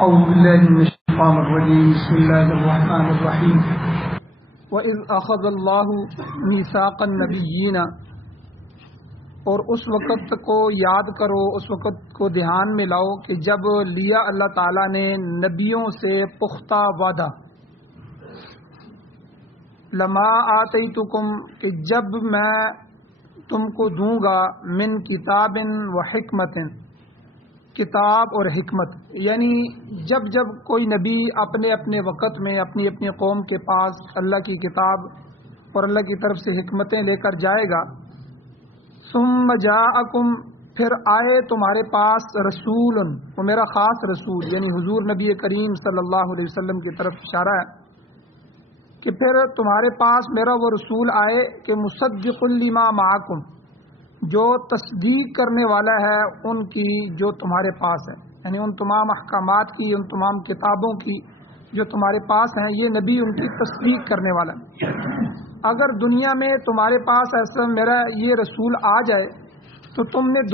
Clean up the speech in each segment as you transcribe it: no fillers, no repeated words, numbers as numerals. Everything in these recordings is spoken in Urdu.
أعوذ بالله من الشيطان الرجيم بسم الله الرحمن الرحيم وَإِذْ أَخَذَ اللَّهُ مِيثَاقَ النَّبِيِّينَ اور اس وقت کو یاد کرو، اس وقت کو دھیان میں لاؤ کہ جب لیا اللہ تعالیٰ نے نبیوں سے پختہ وعدہ، لما آتیتکم کہ جب میں تم کو دوں گا، من کتاب و حکمت کتاب اور حکمت، یعنی جب جب کوئی نبی اپنے اپنے وقت میں اپنی اپنی قوم کے پاس اللہ کی کتاب اور اللہ کی طرف سے حکمتیں لے کر جائے گا، ثم جاءکم پھر آئے تمہارے پاس رسول، وہ میرا خاص رسول یعنی حضور نبی کریم صلی اللہ علیہ وسلم کی طرف اشارہ ہے کہ پھر تمہارے پاس میرا وہ رسول آئے کہ مصدق لما معکم، جو تصدیق کرنے والا ہے ان کی جو تمہارے پاس ہے، یعنی ان تمام احکامات کی، ان تمام کتابوں کی جو تمہارے پاس ہیں، یہ نبی ان کی تصدیق کرنے والا ہے۔ اگر دنیا میں تمہارے پاس ایسا میرا یہ رسول آ جائے تو تم نے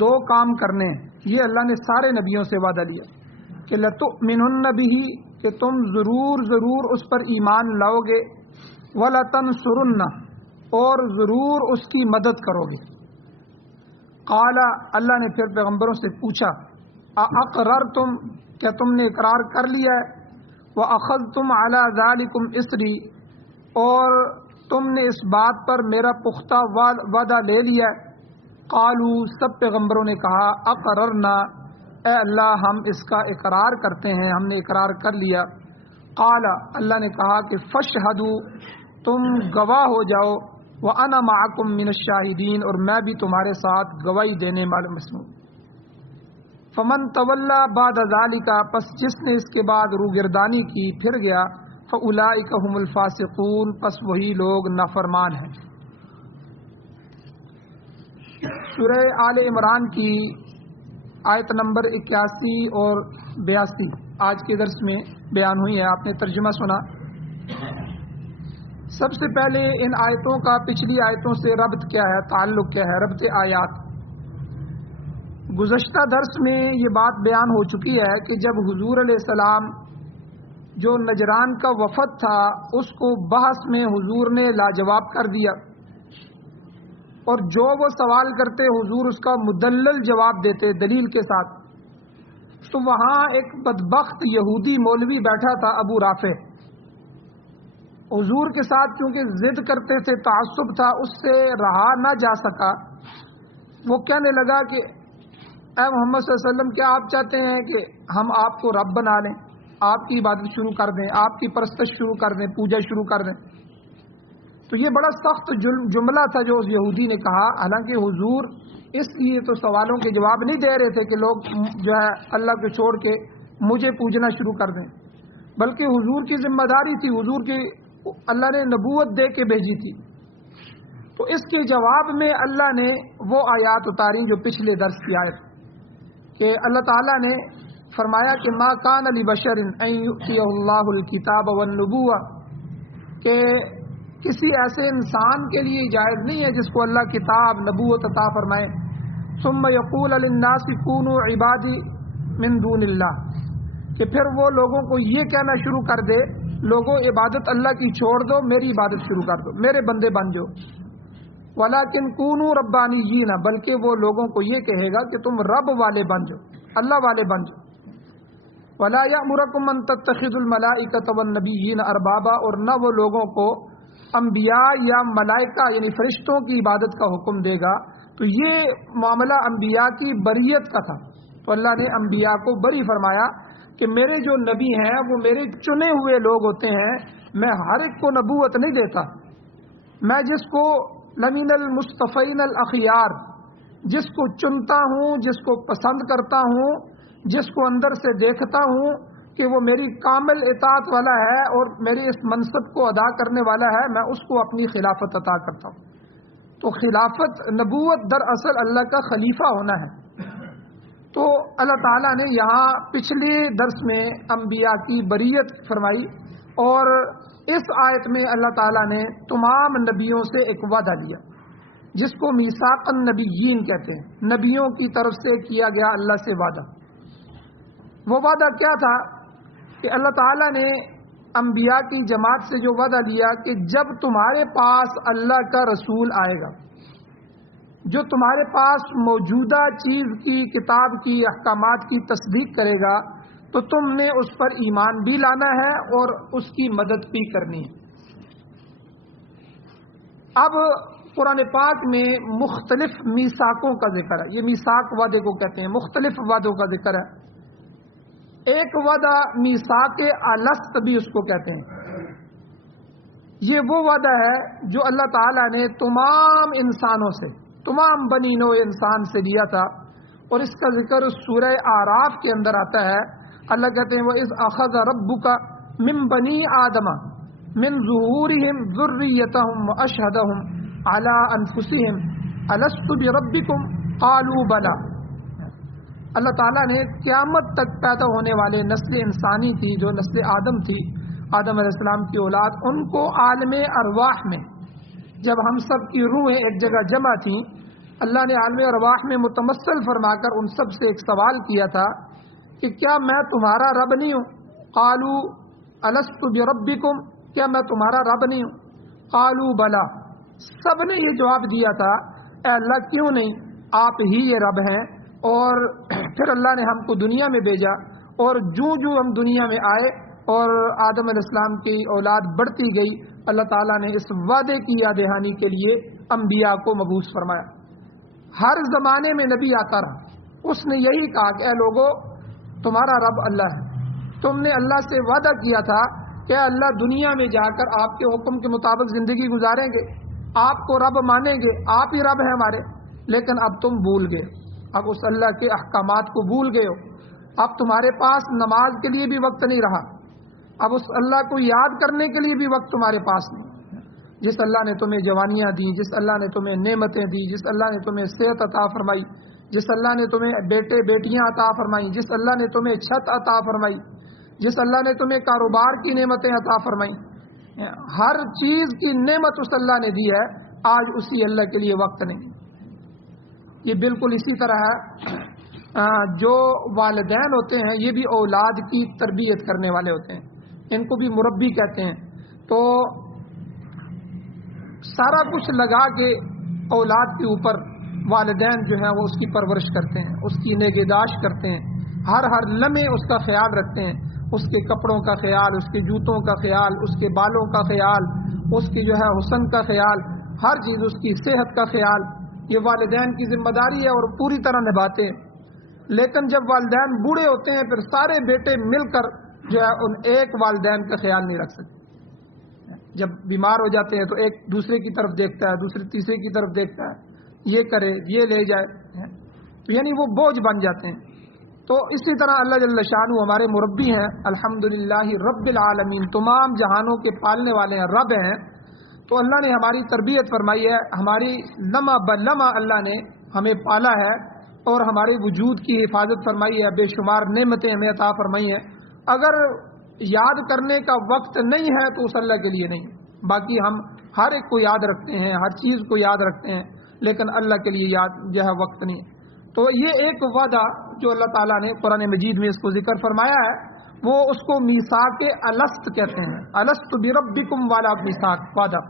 دو کام کرنے ہیں، یہ اللہ نے سارے نبیوں سے وعدہ لیا کہ لَتُؤْمِنُنَّ بِهِ، کہ تم ضرور اس پر ایمان لاؤ گے، وَلَتَنْصُرُنَّ اور ضرور اس کی مدد کرو گے۔ قال، اللہ نے پھر پیغمبروں سے پوچھا، اقررتم، کیا تم نے اقرار کر لیا ہے، واخذتم علی ذالکم اسری، اور تم نے اس بات پر میرا پختہ وعدہ لے لیا ہے۔ قالوا، سب پیغمبروں نے کہا، اقررنا، اے اللہ ہم اس کا اقرار کرتے ہیں، ہم نے اقرار کر لیا۔ قال، اللہ نے کہا کہ فاشہدوا، تم گواہ ہو جاؤ، وَأَنَا مَعَكُم مِّنَ الشَّاهِدِينَ، اور میں بھی تمہارے ساتھ گواہی دینے والا مسلم۔ فَمَن تَوَلَّى بَعْدَ ذَلِكَ، پس جس نے اس کے بعد روگردانی کی پھر گیا، فَأُولَٰئِكَ هُمُ الْفَاسِقُونَ، پس وہی لوگ نافرمان ہیں۔ سورہ آل عمران کی آیت نمبر 81 اور 82 آج کے درس میں بیان ہوئی ہے، آپ نے ترجمہ سنا۔ سب سے پہلے ان آیتوں کا پچھلی آیتوں سے ربط کیا ہے، تعلق کیا ہے، ربط آیات۔ گزشتہ درس میں یہ بات بیان ہو چکی ہے کہ جب حضور علیہ السلام جو نجران کا وفد تھا اس کو بحث میں حضور نے لاجواب کر دیا، اور جو وہ سوال کرتے حضور اس کا مدلل جواب دیتے دلیل کے ساتھ، تو وہاں ایک بدبخت یہودی مولوی بیٹھا تھا، ابو رافع، حضور کے ساتھ چونکہ ضد کرتے تھے، تعصب تھا، اس سے رہا نہ جا سکا۔ وہ کہنے لگا کہ اے محمد صلی اللہ علیہ وسلم، کیا آپ چاہتے ہیں کہ ہم آپ کو رب بنا لیں، آپ کی عبادت شروع کر دیں، آپ کی پرستش شروع کر دیں، پوجا شروع کر دیں؟ تو یہ بڑا سخت جملہ تھا جو اس یہودی نے کہا، حالانکہ حضور اس لیے تو سوالوں کے جواب نہیں دے رہے تھے کہ لوگ جو ہے اللہ کو چھوڑ کے مجھے پوجنا شروع کر دیں، بلکہ حضور کی ذمہ داری تھی، حضور کی اللہ نے نبوت دے کے بھیجی تھی۔ تو اس کے جواب میں اللہ نے وہ آیات اتاری جو پچھلے درس کی آیت، کہ اللہ تعالیٰ نے فرمایا کہ ما کان لبشر ان یؤتیہ اللہ الکتاب والنبوہ، کہ کسی ایسے انسان کے لیے جائز نہیں ہے جس کو اللہ کتاب نبوت عطا فرمائے، ثم یقول للناس کونوا عبادی من دون اللہ، کہ پھر وہ لوگوں کو یہ کہنا شروع کر دے، لوگوں عبادت اللہ کی چھوڑ دو، میری عبادت شروع کر دو، میرے بندے بن جاؤ۔ ولیکن کونوا ربانیین، بلکہ وہ لوگوں کو یہ کہے گا کہ تم رب والے بن جاؤ، اللہ والے بن جاؤ۔ ولا یأمرکم ان تتخذوا الملائکۃ والنبیین اربابا، اور نہ وہ لوگوں کو انبیاء یا ملائکہ یعنی فرشتوں کی عبادت کا حکم دے گا۔ تو یہ معاملہ انبیاء کی بریت کا تھا، تو اللہ نے انبیاء کو بری فرمایا کہ میرے جو نبی ہیں وہ میرے چنے ہوئے لوگ ہوتے ہیں، میں ہر ایک کو نبوت نہیں دیتا، میں جس کو لمن المصطفین الاخیار، جس کو چنتا ہوں، جس کو پسند کرتا ہوں، جس کو اندر سے دیکھتا ہوں کہ وہ میری کامل اطاعت والا ہے اور میرے اس منصب کو ادا کرنے والا ہے، میں اس کو اپنی خلافت عطا کرتا ہوں۔ تو خلافت، نبوت دراصل اللہ کا خلیفہ ہونا ہے۔ تو اللہ تعالیٰ نے یہاں پچھلے درس میں انبیاء کی بریت فرمائی، اور اس آیت میں اللہ تعالیٰ نے تمام نبیوں سے ایک وعدہ لیا جس کو میثاق النبیین کہتے ہیں، نبیوں کی طرف سے کیا گیا اللہ سے وعدہ۔ وہ وعدہ کیا تھا کہ اللہ تعالیٰ نے انبیاء کی جماعت سے جو وعدہ لیا کہ جب تمہارے پاس اللہ کا رسول آئے گا، جو تمہارے پاس موجودہ چیز کی، کتاب کی، احکامات کی تصدیق کرے گا تو تم نے اس پر ایمان بھی لانا ہے اور اس کی مدد بھی کرنی ہے۔ اب قرآن پاک میں مختلف میثاقوں کا ذکر ہے، یہ میثاق وعدے کو کہتے ہیں، مختلف وعدوں کا ذکر ہے۔ ایک وعدہ میثاق الست بھی اس کو کہتے ہیں، یہ وہ وعدہ ہے جو اللہ تعالیٰ نے تمام انسانوں سے، تمام بنی نوع انسان سے لیا تھا، اور اس کا ذکر سورہ اعراف کے اندر آتا ہے۔ اللہ کہتے ہیں وَإِذْ أَخَذَ رَبُّكَ مِن بَنِي آدَمَ مِن ظُهُورِهِمْ ذُرِّيَّتَهُمْ وَأَشْهَدَهُمْ عَلَىٰ أَنفُسِهِمْ أَلَسْتُ بِرَبِّكُمْ قَالُوا بَلَىٰ۔ اللہ تعالیٰ نے قیامت تک پیدا ہونے والے نسل انسانی تھی، جو نسل آدم تھی، آدم علیہ السلام کی اولاد، ان کو عالم ارواح میں جب ہم سب کی روحیں ایک جگہ جمع تھیں، اللہ نے عالم ارواح میں متمثل فرما کر ان سب سے ایک سوال کیا تھا کہ کیا میں تمہارا رب نہیں ہوں؟ قالوا الست بربکم، کیا میں تمہارا رب نہیں ہوں؟ قالوا بلا، سب نے یہ جواب دیا تھا اے اللہ کیوں نہیں، آپ ہی یہ رب ہیں۔ اور پھر اللہ نے ہم کو دنیا میں بھیجا، اور جو ہم دنیا میں آئے اور آدم علیہ السلام کی اولاد بڑھتی گئی، اللہ تعالیٰ نے اس وعدے کی یاد دہانی کے لیے انبیاء کو مبعوث فرمایا۔ ہر زمانے میں نبی آتا رہا، اس نے یہی کہا کہ اے لوگوں، تمہارا رب اللہ ہے، تم نے اللہ سے وعدہ کیا تھا کہ اللہ دنیا میں جا کر آپ کے حکم کے مطابق زندگی گزاریں گے، آپ کو رب مانیں گے، آپ ہی رب ہیں ہمارے، لیکن اب تم بھول گئے، اب اس اللہ کے احکامات کو بھول گئے ہو، اب تمہارے پاس نماز کے لیے بھی وقت نہیں رہا، اب اس اللہ کو یاد کرنے کے لیے بھی وقت تمہارے پاس نہیں۔ جس اللہ نے تمہیں جوانیاں دی، جس اللہ نے تمہیں نعمتیں دی، جس اللہ نے تمہیں صحت عطا فرمائی، جس اللہ نے تمہیں بیٹے بیٹیاں عطا فرمائی، جس اللہ نے تمہیں چھت عطا فرمائی، جس اللہ نے تمہیں کاروبار کی نعمتیں عطا فرمائی، ہر چیز کی نعمت اس اللہ نے دی ہے، آج اسی اللہ کے لیے وقت نہیں۔ یہ بالکل اسی طرح ہے جو والدین ہوتے ہیں، یہ بھی اولاد کی تربیت کرنے والے ہوتے ہیں، ان کو بھی مربی کہتے ہیں۔ تو سارا کچھ لگا کے اولاد کے اوپر والدین جو ہیں وہ اس کی پرورش کرتے ہیں، اس کی نگہداشت کرتے ہیں، ہر لمحے اس کا خیال رکھتے ہیں، اس کے کپڑوں کا خیال، اس کے جوتوں کا خیال، اس کے بالوں کا خیال، اس کی جو ہے حسن کا خیال، ہر چیز، اس کی صحت کا خیال، یہ والدین کی ذمہ داری ہے اور پوری طرح نبھاتے ہیں۔ لیکن جب والدین بوڑھے ہوتے ہیں، پھر سارے بیٹے مل کر جو ہے ان ایک والدین کا خیال نہیں رکھ سکتے۔ جب بیمار ہو جاتے ہیں تو ایک دوسرے کی طرف دیکھتا ہے، دوسرے تیسرے کی طرف دیکھتا ہے، یہ کرے، یہ لے جائے، یعنی وہ بوجھ بن جاتے ہیں۔ تو اسی طرح اللہ جل شانہ ہمارے مربی ہیں، الحمدللہ رب العالمین، تمام جہانوں کے پالنے والے ہیں، رب ہیں۔ تو اللہ نے ہماری تربیت فرمائی ہے، ہماری لمحہ بلمحہ اللہ نے ہمیں پالا ہے اور ہمارے وجود کی حفاظت فرمائی ہے، بے شمار نعمتیں ہمیں عطا فرمائی ہیں۔ اگر یاد کرنے کا وقت نہیں ہے تو اس اللہ کے لیے نہیں، باقی ہم ہر ایک کو یاد رکھتے ہیں، ہر چیز کو یاد رکھتے ہیں، لیکن اللہ کے لیے یاد جو ہے وقت نہیں۔ تو یہ ایک وعدہ جو اللہ تعالیٰ نے قرآن مجید میں اس کو ذکر فرمایا ہے، وہ اس کو میثاق الست کہتے ہیں، الست بربکم والا میثاق وعدہ۔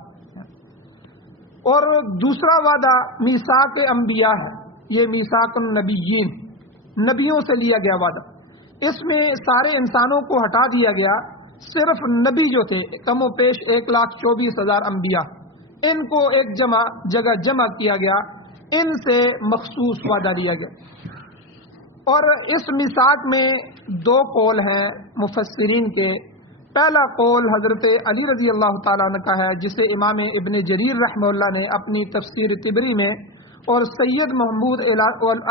اور دوسرا وعدہ میثاق انبیاء ہے، یہ میثاق النبیین، نبیوں سے لیا گیا وعدہ۔ اس میں سارے انسانوں کو ہٹا دیا گیا، صرف نبی جو تھے کم و بیش 1,24,000 انبیاء، ان کو ایک جگہ جمع کیا گیا، ان سے مخصوص وعدہ لیا گیا۔ اور اس میثاق میں دو قول ہیں مفسرین کے۔ پہلا قول حضرت علی رضی اللہ تعالیٰ عنہ کا ہے، جسے امام ابن جریر رحمہ اللہ نے اپنی تفسیر طبری میں اور سید محمود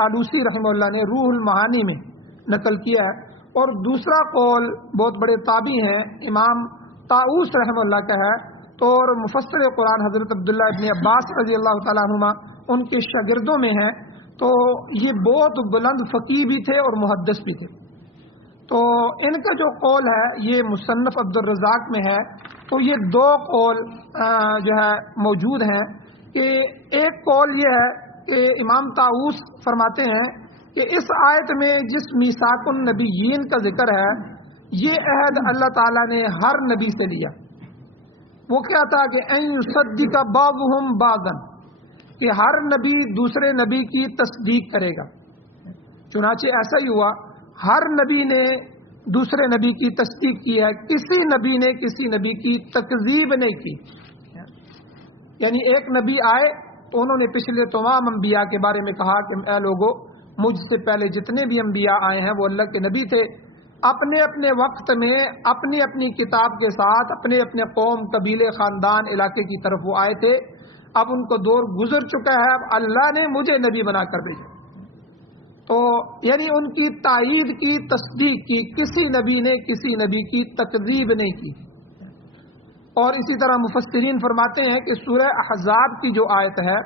آلوسی رحمہ اللہ نے روح المعانی میں نقل کیا ہے۔ اور دوسرا قول بہت بڑے تابعی ہیں، امام طاؤس رحمہ اللہ کا ہے، تو اور مفسر قرآن حضرت عبداللہ ابن عباس رضی اللہ تعالیٰ عنہما ان کے شاگردوں میں ہیں۔ تو یہ بہت بلند فقیہ بھی تھے اور محدث بھی تھے۔ تو ان کا جو قول ہے یہ مصنف عبد الرزاق میں ہے۔ تو یہ دو قول جو ہے موجود ہیں، کہ ایک قول یہ ہے کہ امام طاؤس فرماتے ہیں کہ اس آیت میں جس میثاق النبیین کا ذکر ہے، یہ عہد اللہ تعالیٰ نے ہر نبی سے لیا۔ وہ کیا تھا کہ ان یصدق بعضهم بعضا، کہ ہر نبی دوسرے نبی کی تصدیق کرے گا۔ چنانچہ ایسا ہی ہوا، ہر نبی نے دوسرے نبی کی تصدیق کی ہے، کسی نبی نے کسی نبی کی تکذیب نہیں کی۔ یعنی ایک نبی آئے تو انہوں نے پچھلے تمام انبیاء کے بارے میں کہا کہ اے لوگو، مجھ سے پہلے جتنے بھی انبیاء آئے ہیں وہ اللہ کے نبی تھے، اپنے اپنے وقت میں اپنی اپنی کتاب کے ساتھ اپنے اپنے قوم، قبیلے، خاندان، علاقے کی طرف وہ آئے تھے۔ اب ان کو دور گزر چکا ہے، اب اللہ نے مجھے نبی بنا کر بھیجا۔ تو یعنی ان کی تائید کی، تصدیق کی، کسی نبی نے کسی نبی کی تکذیب نہیں کی۔ اور اسی طرح مفسرین فرماتے ہیں کہ سورہ احزاب کی جو آیت ہے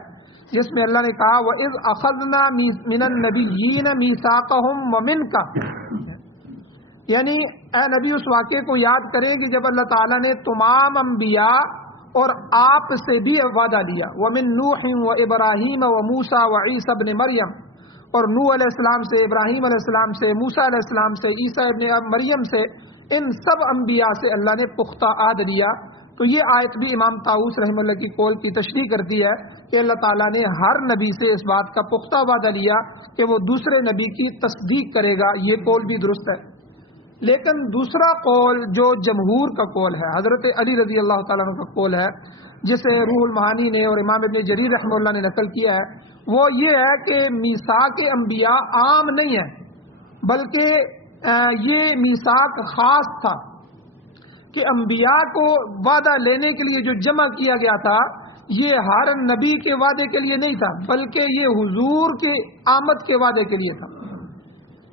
جس میں اللہ نے کہا وَإِذْ أَخَذْنَا مِنَ النَّبِيِّينَ مِيثَاقَهُمْ وَمِنْكَ، یعنی اے نبی اس واقعے کو یاد کریں کہ جب اللہ تعالیٰ نے تمام انبیاء اور آپ سے بھی وعدہ لیا، وَمِن نُوحٍ وَإِبْرَاهِيمَ وَمُوسَى وَعِيسَى ابْنِ مریم، اور نوح علیہ السلام سے، ابراہیم علیہ السلام سے، موسیٰ علیہ السلام سے، عیسیٰ ابن مریم سے، ان سب انبیاء سے اللہ نے پختہ عہد لیا۔ تو یہ آیت بھی امام طاؤس رحمہ اللہ کی قول کی تشریح کرتی ہے کہ اللہ تعالیٰ نے ہر نبی سے اس بات کا پختہ وعدہ لیا کہ وہ دوسرے نبی کی تصدیق کرے گا۔ یہ قول بھی درست ہے۔ لیکن دوسرا قول جو جمہور کا قول ہے، حضرت علی رضی اللہ تعالیٰ عنہ کا قول ہے، جسے روح المعانی نے اور امام ابن جریر رحمہ اللہ نے نقل کیا ہے، وہ یہ ہے کہ میثاق انبیاء عام نہیں ہے، بلکہ یہ میثاق خاص تھا کہ انبیاء کو وعدہ لینے کے لیے جو جمع کیا گیا تھا یہ ہر نبی کے وعدے کے لیے نہیں تھا، بلکہ یہ حضور کے آمد کے وعدے کے لیے تھا۔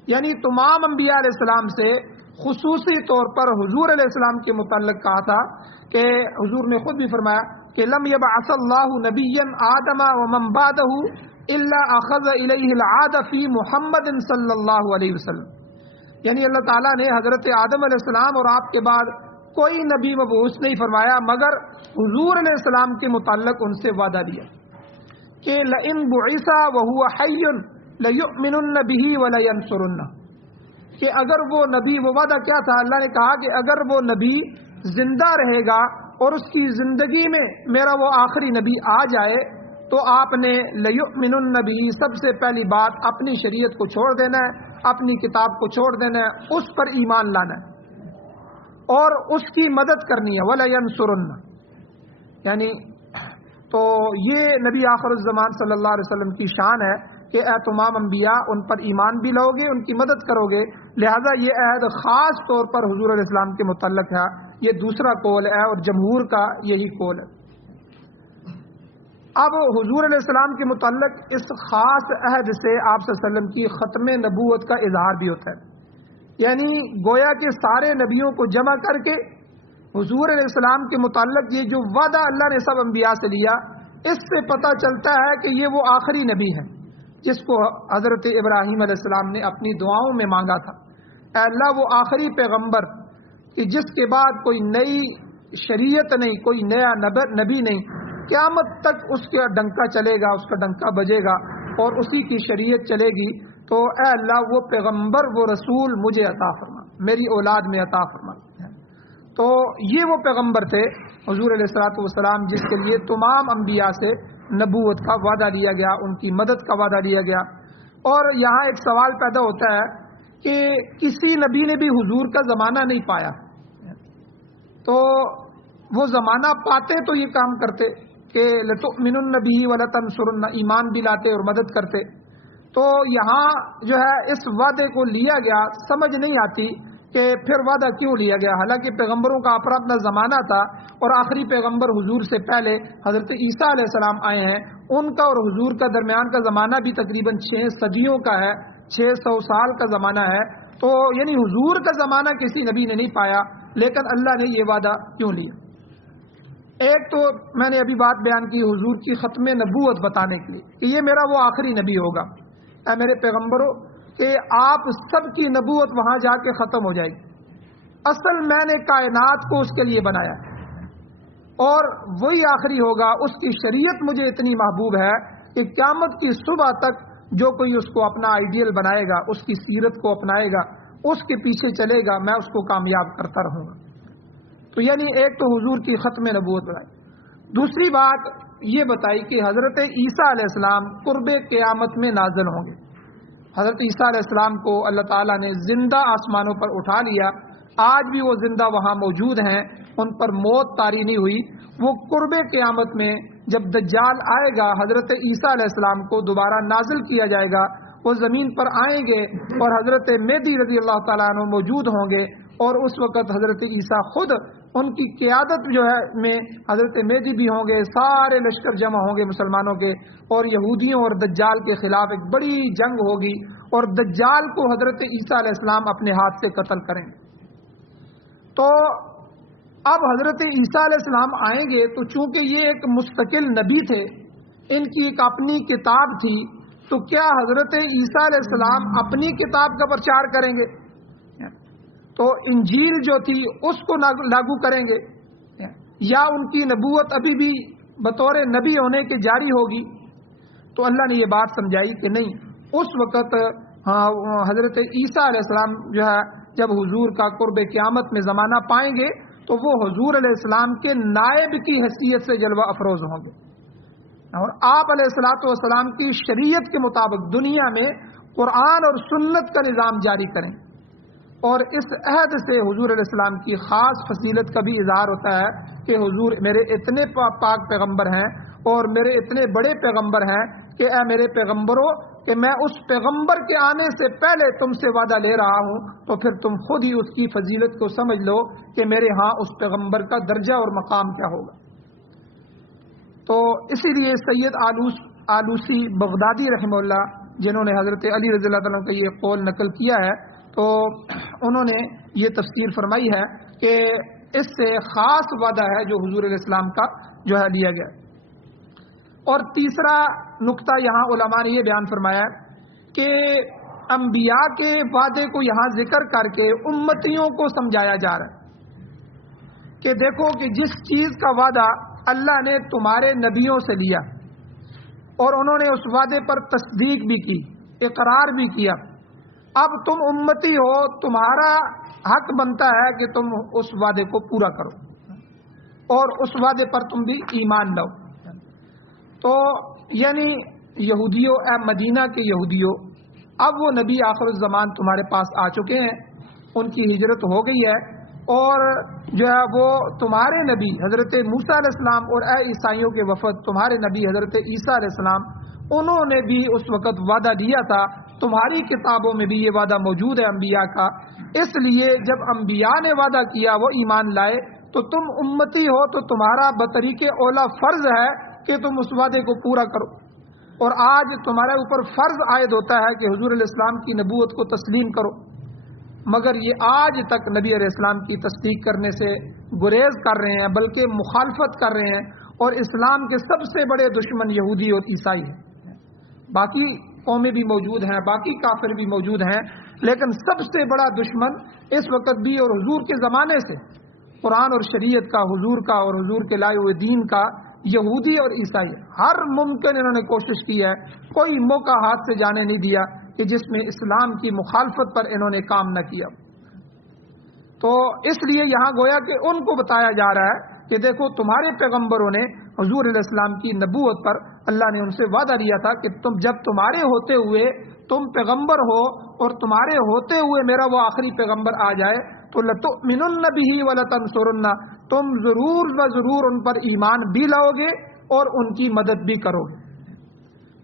یعنی تمام انبیاء علیہ السلام سے خصوصی طور پر حضور علیہ السلام کے متعلق کہا تھا کہ حضور نے خود بھی فرمایا کہ لم یبعث اللہ نبیا آدم ومن بعدہ الا اخذ الیہ العہد فی محمد صلی اللہ علیہ وسلم، یعنی اللہ تعالیٰ نے حضرت آدم علیہ السلام اور آپ کے بعد کوئی نبی مبعوث نہیں فرمایا مگر حضور علیہ السلام کے متعلق ان سے وعدہ لیا کہ لئن بعث وهو حی لیؤمنن به ولینصرن، کہ اگر وہ نبی، وہ وعدہ کیا تھا؟ اللہ نے کہا کہ اگر وہ نبی زندہ رہے گا اور اس کی زندگی میں میرا وہ آخری نبی آ جائے تو آپ نے لیؤمنن به، سب سے پہلی بات اپنی شریعت کو چھوڑ دینا ہے، اپنی کتاب کو چھوڑ دینا ہے، اس پر ایمان لانا ہے اور اس کی مدد کرنی ہے، وَلَا يَنْصُرُنَّ، یعنی تو یہ نبی آخر الزمان صلی اللہ علیہ وسلم کی شان ہے کہ اے تمام انبیاء ان پر ایمان بھی لاؤ گے، ان کی مدد کرو گے، لہذا یہ عہد خاص طور پر حضور علیہ السلام کے متعلق ہے۔ یہ دوسرا قول ہے اور جمہور کا یہی قول ہے۔ اب حضور علیہ السلام کے متعلق اس خاص عہد سے آپ صلی اللہ علیہ وسلم کی ختم نبوت کا اظہار بھی ہوتا ہے، یعنی گویا کہ سارے نبیوں کو جمع کر کے حضور علیہ السلام کے متعلق یہ جو وعدہ اللہ نے سب انبیاء سے لیا، اس سے پتہ چلتا ہے کہ یہ وہ آخری نبی ہے جس کو حضرت ابراہیم علیہ السلام نے اپنی دعاؤں میں مانگا تھا۔ اے اللہ، وہ آخری پیغمبر کہ جس کے بعد کوئی نئی شریعت نہیں، کوئی نیا نبی نہیں، قیامت تک اس کا ڈنکا چلے گا، اس کا ڈنکا بجے گا اور اسی کی شریعت چلے گی، تو اے اللہ وہ پیغمبر، وہ رسول مجھے عطا فرما، میری اولاد میں عطا فرما۔ تو یہ وہ پیغمبر تھے حضور علیہ الصلوۃ والسلام جس کے لیے تمام انبیاء سے نبوت کا وعدہ لیا گیا، ان کی مدد کا وعدہ لیا گیا۔ اور یہاں ایک سوال پیدا ہوتا ہے کہ کسی نبی نے بھی حضور کا زمانہ نہیں پایا، تو وہ زمانہ پاتے تو یہ کام کرتے کہ لتؤمنن به ولتنصرن، ایمان بھی لاتے اور مدد کرتے۔ تو یہاں جو ہے اس وعدے کو لیا گیا، سمجھ نہیں آتی کہ پھر وعدہ کیوں لیا گیا، حالانکہ پیغمبروں کا اپنا اپنا زمانہ تھا اور آخری پیغمبر حضور سے پہلے حضرت عیسیٰ علیہ السلام آئے ہیں، ان کا اور حضور کا درمیان کا زمانہ بھی تقریباً 6 صدیوں کا ہے، 600 سال کا زمانہ ہے۔ تو یعنی حضور کا زمانہ کسی نبی نے نہیں پایا، لیکن اللہ نے یہ وعدہ کیوں لیا؟ ایک تو میں نے ابھی بات بیان کی حضور کی ختم نبوت بتانے کے لیے کہ یہ میرا وہ آخری نبی ہوگا، اے میرے پیغمبروں کہ آپ سب کی نبوت وہاں جا کے ختم ہو جائے گی، اصل میں نے کائنات کو اس کے لیے بنایا اور وہی آخری ہوگا، اس کی شریعت مجھے اتنی محبوب ہے کہ قیامت کی صبح تک جو کوئی اس کو اپنا آئیڈیل بنائے گا، اس کی سیرت کو اپنائے گا، اس کے پیچھے چلے گا، میں اس کو کامیاب کرتا رہوں گا۔ تو یعنی ایک تو حضور کی ختم نبوت بتائی، دوسری بات یہ بتائی کہ حضرت عیسیٰ علیہ السلام قرب قیامت میں نازل ہوں گے۔ حضرت عیسیٰ علیہ السلام کو اللہ تعالیٰ نے زندہ آسمانوں پر اٹھا لیا، آج بھی وہ زندہ وہاں موجود ہیں، ان پر موت طاری نہیں ہوئی۔ وہ قرب قیامت میں جب دجال آئے گا، حضرت عیسیٰ علیہ السلام کو دوبارہ نازل کیا جائے گا، وہ زمین پر آئیں گے اور حضرت مہدی رضی اللہ تعالیٰ عنہ موجود ہوں گے، اور اس وقت حضرت عیسیٰ خود ان کی قیادت جو ہے میں حضرت مہدی بھی ہوں گے، سارے لشکر جمع ہوں گے مسلمانوں کے، اور یہودیوں اور دجال کے خلاف ایک بڑی جنگ ہوگی، اور دجال کو حضرت عیسیٰ علیہ السلام اپنے ہاتھ سے قتل کریں گے۔ تو اب حضرت عیسیٰ علیہ السلام آئیں گے، تو چونکہ یہ ایک مستقل نبی تھے، ان کی ایک اپنی کتاب تھی، تو کیا حضرت عیسیٰ علیہ السلام اپنی کتاب کا پرچار کریں گے؟ تو انجیل جو تھی اس کو لاگو کریں گے، یا ان کی نبوت ابھی بھی بطور نبی ہونے کے جاری ہوگی؟ تو اللہ نے یہ بات سمجھائی کہ نہیں، اس وقت حضرت عیسیٰ علیہ السلام جو ہے جب حضور کا قرب قیامت میں زمانہ پائیں گے، تو وہ حضور علیہ السلام کے نائب کی حیثیت سے جلوہ افروز ہوں گے، اور آپ علیہ الصلوۃ والسلام کی شریعت کے مطابق دنیا میں قرآن اور سنت کا نظام جاری کریں۔ اور اس عہد سے حضور علیہ السلام کی خاص فضیلت کا بھی اظہار ہوتا ہے کہ حضور میرے اتنے پاک پیغمبر ہیں اور میرے اتنے بڑے پیغمبر ہیں کہ اے میرے پیغمبروں، کہ میں اس پیغمبر کے آنے سے پہلے تم سے وعدہ لے رہا ہوں، تو پھر تم خود ہی اس کی فضیلت کو سمجھ لو کہ میرے ہاں اس پیغمبر کا درجہ اور مقام کیا ہوگا۔ تو اسی لیے سید آلوسی بغدادی رحمہ اللہ، جنہوں نے حضرت علی رضی اللہ عنہ کا یہ قول نقل کیا ہے، تو انہوں نے یہ تفسیر فرمائی ہے کہ اس سے خاص وعدہ ہے جو حضور علیہ السلام کا جو ہے لیا گیا۔ اور تیسرا نقطہ یہاں علماء نے یہ بیان فرمایا کہ انبیاء کے وعدے کو یہاں ذکر کر کے امتیوں کو سمجھایا جا رہا ہے کہ دیکھو کہ جس چیز کا وعدہ اللہ نے تمہارے نبیوں سے لیا اور انہوں نے اس وعدے پر تصدیق بھی کی، اقرار بھی کیا، اب تم امتی ہو، تمہارا حق بنتا ہے کہ تم اس وعدے کو پورا کرو اور اس وعدے پر تم بھی ایمان لاؤ۔ تو یعنی یہودیوں، اے مدینہ کے یہودیوں، اب وہ نبی آخر الزمان تمہارے پاس آ چکے ہیں، ان کی ہجرت ہو گئی ہے، اور جو ہے وہ تمہارے نبی حضرت موسیٰ علیہ السلام اور اے عیسائیوں کے وفد تمہارے نبی حضرت عیسیٰ علیہ السلام، انہوں نے بھی اس وقت وعدہ دیا تھا، تمہاری کتابوں میں بھی یہ وعدہ موجود ہے انبیاء کا، اس لیے جب انبیاء نے وعدہ کیا وہ ایمان لائے، تو تم امتی ہو تو تمہارا بطریق اولا فرض ہے کہ تم اس وعدے کو پورا کرو، اور آج تمہارے اوپر فرض عائد ہوتا ہے کہ حضور علیہ السلام کی نبوت کو تسلیم کرو، مگر یہ آج تک نبی علیہ السلام کی تصدیق کرنے سے گریز کر رہے ہیں، بلکہ مخالفت کر رہے ہیں، اور اسلام کے سب سے بڑے دشمن یہودی اور عیسائی ہیں، باقی قومیں بھی موجود ہیں، باقی کافر بھی موجود ہیں، لیکن سب سے بڑا دشمن اس وقت بھی اور حضور کے زمانے سے قرآن اور شریعت کا، حضور کا اور حضور کے لائے ہوئے دین کا یہودی اور عیسائی۔ ہر ممکن انہوں نے کوشش کی ہے، کوئی موقع ہاتھ سے جانے نہیں دیا کہ جس میں اسلام کی مخالفت پر انہوں نے کام نہ کیا۔ تو اس لیے یہاں گویا کہ ان کو بتایا جا رہا ہے کہ دیکھو تمہارے پیغمبروں نے حضور علیہ السلام کی نبوت پر اللہ نے ان سے وعدہ لیا تھا کہ تم جب تمہارے ہوتے ہوئے تم پیغمبر ہو اور تمہارے ہوتے ہوئے میرا وہ آخری پیغمبر آ جائے تو لَتُؤْمِنُنَّ بِهِ وَلَتَنْصُرُنَّ، تم ضرور و ضرور ان پر ایمان بھی لاؤ گے اور ان کی مدد بھی کرو گے۔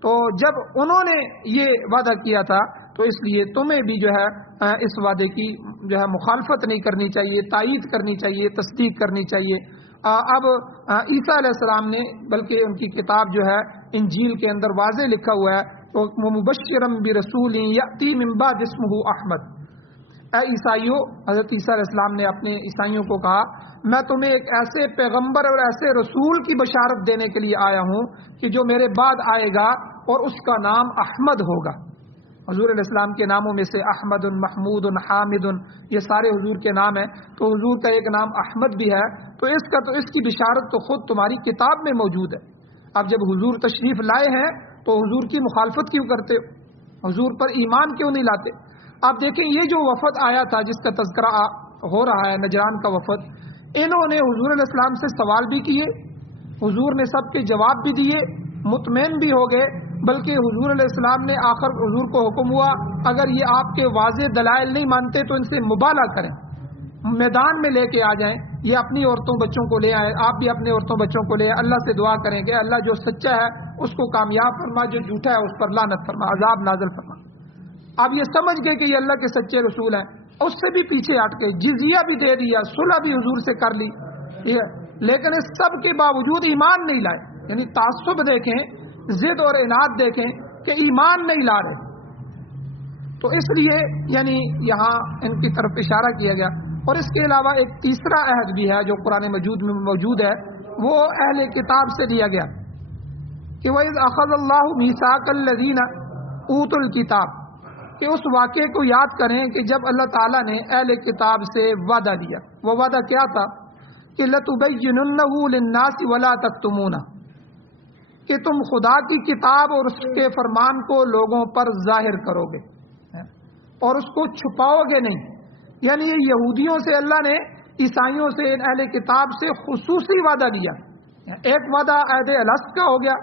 تو جب انہوں نے یہ وعدہ کیا تھا تو اس لیے تمہیں بھی جو ہے اس وعدے کی جو ہے مخالفت نہیں کرنی چاہیے، تائید کرنی چاہیے، تصدیق کرنی چاہیے۔ اب عیسیٰ علیہ السلام نے بلکہ ان کی کتاب جو ہے انجیل کے اندر واضح لکھا ہوا ہے، وَمُبَشِّرًا بِرَسُولٍ يَأْتِي مِن بَعْدِ اسْمُهُ احمد، اے عیسائیوں، حضرت عیسیٰ علیہ السلام نے اپنے عیسائیوں کو کہا میں تمہیں ایک ایسے پیغمبر اور ایسے رسول کی بشارت دینے کے لیے آیا ہوں کہ جو میرے بعد آئے گا اور اس کا نام احمد ہوگا۔ حضور علیہ السلام کے ناموں میں سے احمد، محمود، حامد، یہ سارے حضور کے نام ہیں، تو حضور کا ایک نام احمد بھی ہے، تو اس کی بشارت تو خود تمہاری کتاب میں موجود ہے۔ اب جب حضور تشریف لائے ہیں تو حضور کی مخالفت کیوں کرتے ہو؟ حضور پر ایمان کیوں نہیں لاتے؟ آپ دیکھیں یہ جو وفد آیا تھا جس کا تذکرہ ہو رہا ہے، نجران کا وفد، انہوں نے حضور علیہ السلام سے سوال بھی کیے، حضور نے سب کے جواب بھی دیے، مطمئن بھی ہو گئے، بلکہ حضور علیہ السلام نے آخر حضور کو حکم ہوا اگر یہ آپ کے واضح دلائل نہیں مانتے تو ان سے مبالغہ کریں، میدان میں لے کے آ جائیں، یہ اپنی عورتوں بچوں کو لے آئے، آپ بھی اپنے عورتوں بچوں کو لے آئے، اللہ سے دعا کریں کہ اللہ جو سچا ہے اس کو کامیاب فرما، جو جھوٹا ہے اس پر لعنت فرما، عذاب نازل فرما۔ اب یہ سمجھ گئے کہ یہ اللہ کے سچے رسول ہیں، اس سے بھی پیچھے ہٹ کے جزیہ بھی دے دیا، صلح بھی حضور سے کر لی، لیکن اس سب کے باوجود ایمان نہیں لائے۔ یعنی تعصب دیکھیں، ضد اور عناد دیکھیں کہ ایمان نہیں لا رہے۔ تو اس لیے یعنی یہاں ان کی طرف اشارہ کیا گیا۔ اور اس کے علاوہ ایک تیسرا عہد بھی ہے جو قرآن مجید میں موجود ہے، وہ اہل کتاب سے دیا گیا کہ وَإِذْ أَخَذَ اللَّهُ مِيثَاقَ الَّذِينَ أُوتُوا الْكِتَابَ، کہ اس واقعے کو یاد کریں کہ جب اللہ تعالیٰ نے اہل کتاب سے وعدہ لیا، وہ وعدہ کیا تھا کہ لَتُبَيِّنُنَّهُ لِلنَّاسِ وَلَا تَكْتُمُونَهُ، کہ تم خدا کی کتاب اور اس کے فرمان کو لوگوں پر ظاہر کرو گے اور اس کو چھپاؤ گے نہیں۔ یعنی یہ یہودیوں سے اللہ نے، عیسائیوں سے، اہل کتاب سے خصوصی وعدہ لیا۔ ایک وعدہ عہد العصر کا ہو گیا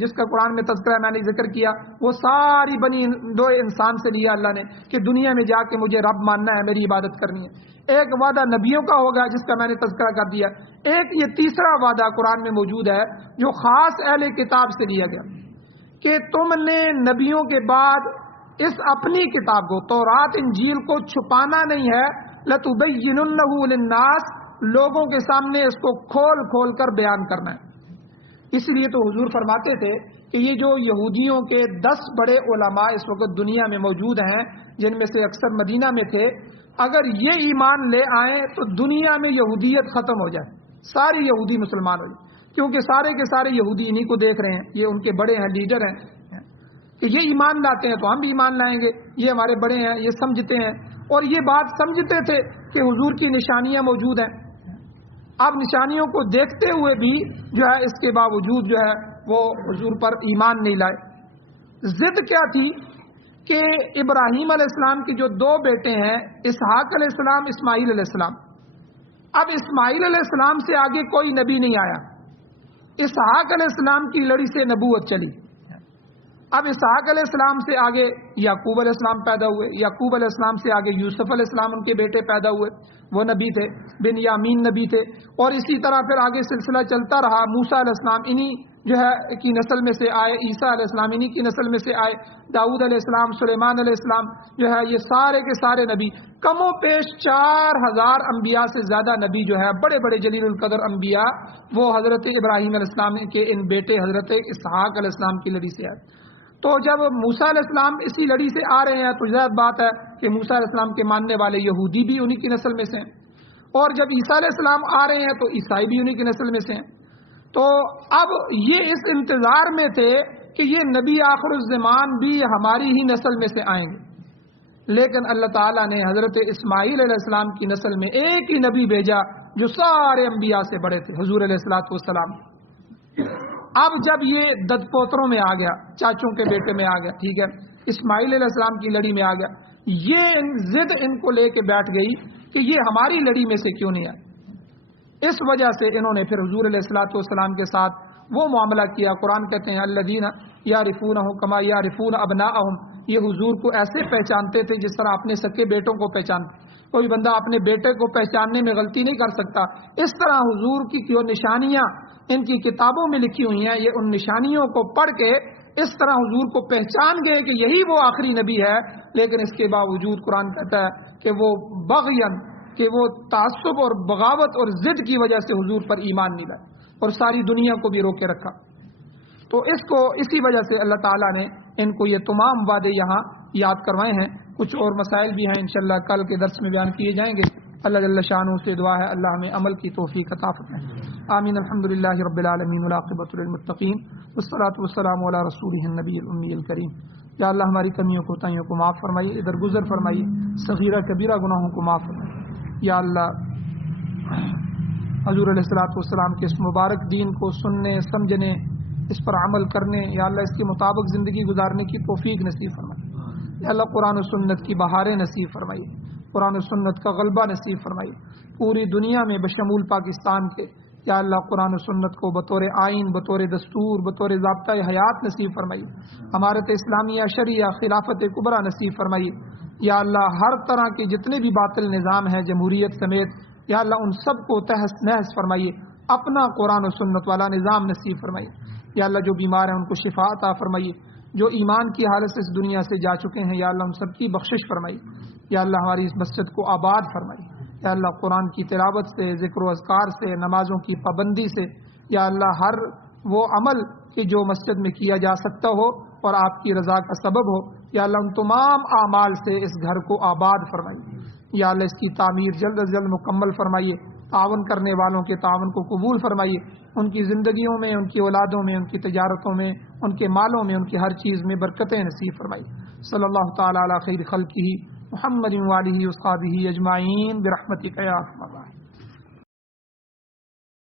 جس کا قرآن میں تذکرہ میں نے ذکر کیا، وہ ساری بنی دو انسان سے لیا اللہ نے کہ دنیا میں جا کے مجھے رب ماننا ہے، میری عبادت کرنی ہے۔ ایک وعدہ نبیوں کا ہوگا جس کا میں نے تذکرہ کر دیا۔ ایک یہ تیسرا وعدہ قرآن میں موجود ہے جو خاص اہل کتاب سے لیا گیا کہ تم نے نبیوں کے بعد اس اپنی کتاب کو، تورات انجیل کو چھپانا نہیں ہے، لَتُبَيِّنُنَّهُ لِلنَّاسِ، لوگوں کے سامنے اس کو کھول کھول کر بیان کرنا ہے۔ اس لیے تو حضور فرماتے تھے کہ یہ جو یہودیوں کے 10 بڑے علماء اس وقت دنیا میں موجود ہیں، جن میں سے اکثر مدینہ میں تھے، اگر یہ ایمان لے آئیں تو دنیا میں یہودیت ختم ہو جائے، سارے یہودی مسلمان ہو جائے، کیونکہ سارے کے سارے یہودی انہی کو دیکھ رہے ہیں، یہ ان کے بڑے ہیں، لیڈر ہیں کہ یہ ایمان لاتے ہیں تو ہم بھی ایمان لائیں گے، یہ ہمارے بڑے ہیں، یہ سمجھتے ہیں، اور یہ بات سمجھتے تھے کہ حضور کی نشانیاں موجود ہیں۔ اب نشانیوں کو دیکھتے ہوئے بھی جو ہے اس کے باوجود جو ہے وہ حضور پر ایمان نہیں لائے۔ ضد کیا تھی کہ ابراہیم علیہ السلام کی جو 2 بیٹے ہیں، اسحاق علیہ السلام، اسماعیل علیہ السلام، اب اسماعیل علیہ السلام سے آگے کوئی نبی نہیں آیا، اسحاق علیہ السلام کی لڑی سے نبوت چلی۔ اب اسحاق علیہ السلام سے آگے یعقوب علیہ السلام پیدا ہوئے، یعقوب علیہ السلام سے آگے یوسف علیہ السلام ان کے بیٹے پیدا ہوئے، وہ نبی تھے، بن یامین نبی تھے، اور اسی طرح پھر آگے سلسلہ چلتا رہا، موسیٰ علیہ السلام انہی جو ہے کی نسل میں سے آئے، عیسیٰ علیہ السلام انہی کی نسل میں سے آئے، داؤد علیہ السلام، سلیمان علیہ السلام جو ہے، یہ سارے کے سارے نبی، کم و بیش 4000 انبیاء سے زیادہ نبی جو ہے، بڑے بڑے جلیل القدر انبیاء، وہ حضرت ابراہیم علیہ السلام کے ان بیٹے حضرت اسحاق علیہ السلام کی لڑی سے آئے۔ تو جب موسیٰ علیہ السلام اسی لڑی سے آ رہے ہیں تو ظاہر بات ہے کہ موسیٰ علیہ السلام کے ماننے والے یہودی بھی انہی کی نسل میں سے ہیں، اور جب عیسیٰ علیہ السلام آ رہے ہیں تو عیسائی بھی انہی کی نسل میں سے ہیں۔ تو اب یہ اس انتظار میں تھے کہ یہ نبی آخر الزمان بھی ہماری ہی نسل میں سے آئیں گے، لیکن اللہ تعالیٰ نے حضرت اسماعیل علیہ السلام کی نسل میں ایک ہی نبی بھیجا جو سارے انبیاء سے بڑے تھے، حضور علیہ الصلوۃ والسلام۔ اب جب یہ دد پوتروں میں آ گیا، چاچوں کے بیٹے میں آ گیا، ٹھیک ہے، اسماعیل علیہ السلام کی لڑی میں آ گیا، یہ ضد ان کو لے کے بیٹھ گئی کہ یہ ہماری لڑی میں سے کیوں نہیں آئے۔ اس وجہ سے انہوں نے پھر حضور علیہ الصلوۃ والسلام کے ساتھ وہ معاملہ کیا۔ قرآن کہتے ہیں الذین یعرفونہ کما یعرفون ابناءہم، یہ حضور کو ایسے پہچانتے تھے جس طرح اپنے سکے بیٹوں کو پہچانتے۔ کوئی بندہ اپنے بیٹے کو پہچاننے میں غلطی نہیں کر سکتا، اس طرح حضور کی جو نشانیاں ان کی کتابوں میں لکھی ہوئی ہیں، یہ ان نشانیوں کو پڑھ کے اس طرح حضور کو پہچان گئے کہ یہی وہ آخری نبی ہے، لیکن اس کے باوجود قرآن کہتا ہے کہ وہ بغین، کہ وہ تعصب اور بغاوت اور ضد کی وجہ سے حضور پر ایمان نہیں لائے اور ساری دنیا کو بھی روکے رکھا۔ تو اسی وجہ سے اللہ تعالیٰ نے ان کو یہ تمام وعدے یہاں یاد کروائے ہیں۔ کچھ اور مسائل بھی ہیں انشاءاللہ کل کے درس میں بیان کیے جائیں گے۔ اللہ جل شانہ سے دعا ہے اللہ ہمیں عمل کی توفیق عطا فرمائے، آمین۔ الحمدللہ رب العالمین والعاقبۃ للمتقین والصلاۃ والسلام علی رسولہ النبی الامی الکریم۔ یا اللہ ہماری کمیوں کوتاہیوں کو معاف فرمائیے، ادھر گزر فرمائیے، صغیرہ کبیرہ گناہوں کو معاف فرمائیے۔ یا اللہ حضور علیہ الصلوۃ والسلام کے اس مبارک دین کو سننے، سمجھنے، اس پر عمل کرنے، یا اللہ اس کے مطابق زندگی گزارنے کی توفیق نصیب فرمائے۔ یا اللہ قرآن و سنت کی بہاریں نصیب فرمائیے، قرآن و سنت کا غلبہ نصیب فرمائیے پوری دنیا میں بشمول پاکستان کے۔ یا اللہ قرآن و سنت کو بطور آئین، بطور دستور، بطور ضابطۂ حیات نصیب فرمائیے، امارت اسلامیہ شریعہ خلافت کبریٰ نصیب فرمائیے۔ یا اللہ ہر طرح کے جتنے بھی باطل نظام ہیں جمہوریت سمیت، یا اللہ ان سب کو تہس نہس فرمائیے، اپنا قرآن و سنت والا نظام نصیب فرمائیے۔ یا اللہ جو بیمار ہیں ان کو شفا عطا فرمائیے، جو ایمان کی حالت سے اس دنیا سے جا چکے ہیں یا اللہ ان سب کی بخشش فرمائیے۔ یا اللہ ہماری اس مسجد کو آباد فرمائیے، یا اللہ قرآن کی تلاوت سے، ذکر و اذکار سے، نمازوں کی پابندی سے، یا اللہ ہر وہ عمل کہ جو مسجد میں کیا جا سکتا ہو اور آپ کی رضا کا سبب ہو، یا اللہ ان تمام اعمال سے اس گھر کو آباد فرمائیے۔ یا اللہ اس کی تعمیر جلد از جلد مکمل فرمائیے، تعاون کرنے والوں کے تعاون کو قبول فرمائیے، ان کی زندگیوں میں، ان کی اولادوں میں، ان کی تجارتوں میں، ان کے مالوں میں، ان کی ہر چیز میں برکتیں نصیب فرمائیے۔ صلی اللہ تعالی علی خیر خلقہ محمد وآلہ وصحبہ اجمعین برحمتک یا ارحم الراحمین۔